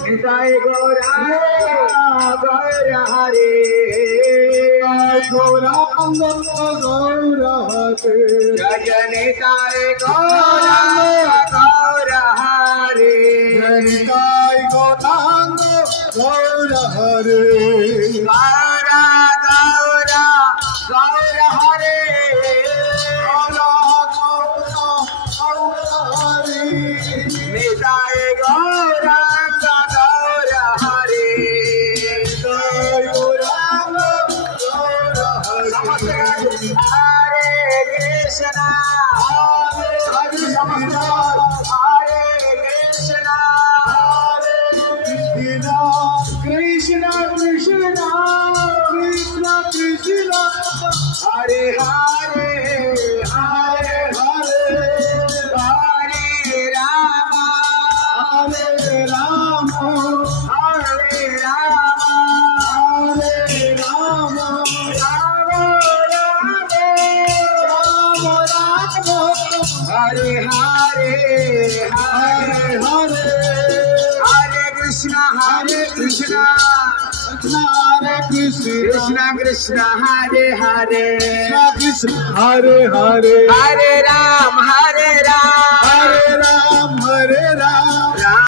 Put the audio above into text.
Nitai Gaura Gaura Hare Gaurang Gaura Hare Jai Nitai Gaura Gaura Hare Nitai Gaurang Gaura Hare Gaura Gaura Gaura Hare Gaura Gaura Gaura Hare Nitai Gaura Gaura Hare Nitai Gaurang Gaura Hare Hare Krishna Hare Krishna Hare Krishna Krishna Krishna Krishna Krishna Hare Hare Hare Hare Hare Ram Hare Ram Hare Ram Hare Ram Ram Ram Hare Hare Hare Hare Hare Krishna Hare Krishna Hare Krishna Krishna Krishna Hare Hare Krishna Hare Hare Hare Ram Hare Ram Hare Ram Hare Ram